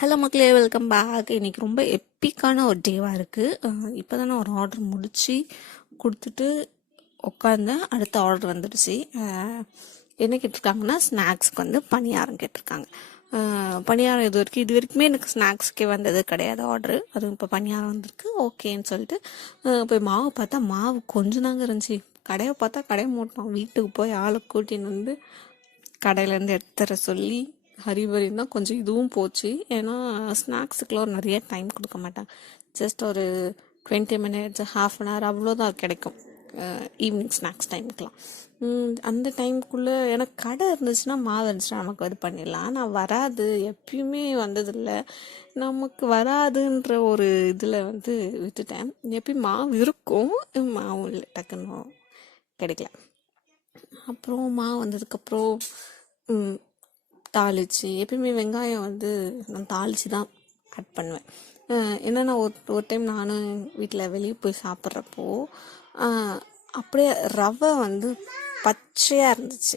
Hello மக்களே welcome back இன்னைக்கு ரொம்ப எப்பிக்கான ஒரு டேவாக இருக்குது இப்போ தானே ஒரு ஆர்டர் முடித்து கொடுத்துட்டு உட்காந்தேன் அடுத்த ஆர்டர் வந்துடுச்சு. என்ன கேட்டிருக்காங்கன்னா ஸ்நாக்ஸ்க்கு வந்து பணியாரம் கேட்டிருக்காங்க. பணியாரம் இது வரைக்கும் இது வரைக்குமே எனக்கு ஸ்நாக்ஸ்க்கே வந்தது கிடையாது ஆர்டரு அதுவும் இப்போ பணியாரம் வந்திருக்கு. ஓகேன்னு சொல்லிட்டு போய் மாவு பார்த்தா மாவு கொஞ்சம் தாங்க இருந்துச்சு. கடையை பார்த்தா கடையை மூட்டோம் வீட்டுக்கு போய் ஆளை கூட்டின்னு வந்து கடையிலேருந்து எடுத்துற சொல்லி ஹரிபரின் தான் கொஞ்சம் இதுவும் போச்சு. ஏன்னா ஸ்நாக்ஸுக்கெலாம் நிறைய டைம் கொடுக்க மாட்டாங்க. ஜஸ்ட் ஒரு twenty minutes half an hour அவ்வளோதான் கிடைக்கும். ஈவினிங் ஸ்நாக்ஸ் டைமுக்கெலாம் அந்த டைமுக்குள்ளே எனக்கு கடை இருந்துச்சுன்னா மாவு இருந்துச்சுன்னா நமக்கு இது பண்ணிடலாம். ஆனால் வராது. எப்பயுமே வந்ததில்லை. நமக்கு வராதுன்ற ஒரு இதில் வந்து விட்டுட்டேன். எப்பயும் மாவு இருக்கும். மாவும் இல்லை டக்குன்னு கிடைக்கல. அப்புறம் மாவு வந்ததுக்கப்புறம் தாளித்து எப்பயுமே வெங்காயம் வந்து நான் தாளித்து தான் ஆட் பண்ணுவேன் என்னென்னா ஒரு ஒரு டைம் நானும் வீட்டில் வெளியே போய் சாப்பிட்றப்போ அப்படியே ரவை வந்து பச்சையாக இருந்துச்சு.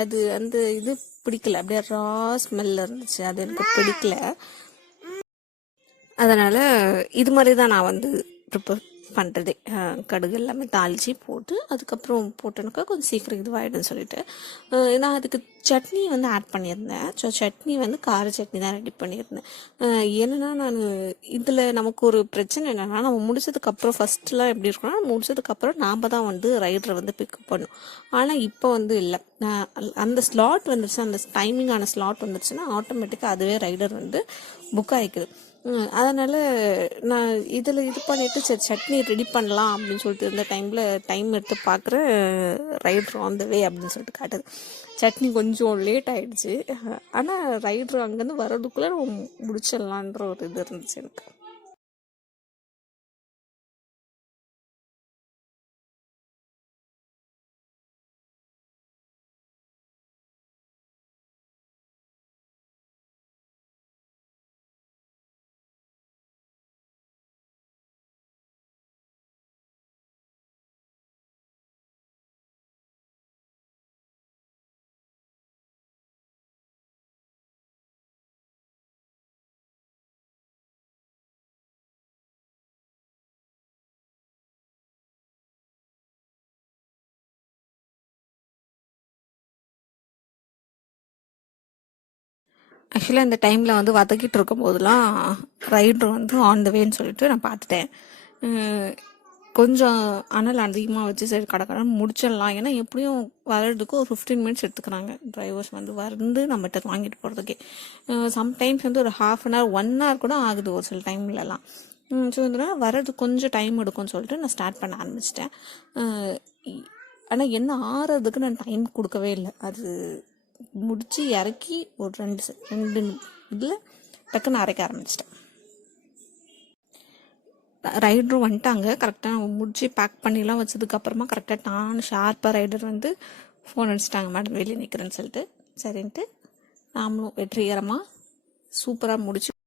அது அந்த இது பிடிக்கல. அப்படியே ரா ஸ்மெல் இருந்துச்சு. அது எனக்கு பிடிக்கல. அதனால் இது மாதிரி தான் நான் வந்து ப்ரிப்பேர் பண்ணுறதே கடுகு எல்லாமே தாளித்து போட்டு அதுக்கப்புறம் போட்டேனாக்கா கொஞ்சம் சீக்கிரம் இதுவாகிடும்னு சொல்லிட்டு. ஏன்னா அதுக்கு சட்னி வந்து ஆட் பண்ணியிருந்தேன். ஸோ சட்னி வந்து கார சட்னி தான் ரெடி பண்ணியிருந்தேன். என்னென்னா என்னன்னா நான் இதில் நமக்கு ஒரு பிரச்சனை என்னென்னா நம்ம முடிச்சதுக்கப்புறம் ஃபஸ்ட்டுலாம் எப்படி இருக்கும்னா முடிச்சதுக்கப்புறம் நாம் தான் வந்து ரைடரை வந்து பிக்கப் பண்ணும். ஆனால் இப்போ வந்து இல்லை. அந்த ஸ்லாட் வந்துருச்சு அந்த டைமிங்கான ஸ்லாட் வந்துருச்சுன்னா ஆட்டோமேட்டிக்காக அதுவே ரைடர் வந்து புக் ஆகிக்குது அதனால் நான் இதில் இது பண்ணிவிட்டு சரி சட்னி ரெடி பண்ணலாம் அப்படின்னு சொல்லிட்டு இருந்த டைமில் டைம் எடுத்து பார்க்குற ரைடர் ஆன் த வே அப்படின்னு சொல்லிட்டு காட்டுது. சட்னி கொஞ்சம் லேட் ஆயிடுச்சு. ஆனால் ரைடர் அங்கேருந்து வர்றதுக்குள்ளே நம்ம முடிச்சிடலான்ற ஒரு இது இருந்துச்சு எனக்கு. ஆக்சுவலாக இந்த டைமில் வந்து வதக்கிட்டு இருக்கும் போதெல்லாம் ரைடர் வந்து ஆன் த வேன்னு சொல்லிட்டு நான் பார்த்துட்டேன். கொஞ்சம் அனல் அதிகமாக வச்சு சரி கடற்கடன் முடிச்சிடலாம். ஏன்னா எப்படியும் வர்றதுக்கு ஒரு ஃபிஃப்டீன் மினிட்ஸ் எடுத்துக்கிறாங்க. டிரைவர்ஸ் வந்து வந்து நம்மகிட்ட வாங்கிட்டு போகிறதுக்கே சம்டைம்ஸ் வந்து ஒரு half an hour one hour கூட ஆகுது ஒரு சில டைம்லலாம் ஸோ இதனால் வர்றதுக்கு கொஞ்சம் டைம் எடுக்கும்னு சொல்லிட்டு நான் ஸ்டார்ட் பண்ண ஆரம்பிச்சிட்டேன். ஆனால் என்ன ஆறுறதுக்கு நான் டைம் கொடுக்கவே இல்லை. அது முடித்து இறக்கி ஒரு ரெண்டு ரெண்டு இதில் டக்குன்னு அரைக்க ஆரம்பிச்சிட்டேன். ரைடரும் வந்துட்டாங்க. கரெக்டாக முடிச்சு பேக் பண்ணிலாம் வச்சதுக்கப்புறமா கரெக்டாக நான் ஷார்ப்பாக ரைடர் வந்து ஃபோன் அடிச்சிட்டாங்க. மேடம் வெளியே நிற்கிறேன்னு சொல்லிட்டு. சரின்ட்டு நாமளும் வெற்றிகரமாக சூப்பராக முடிச்சு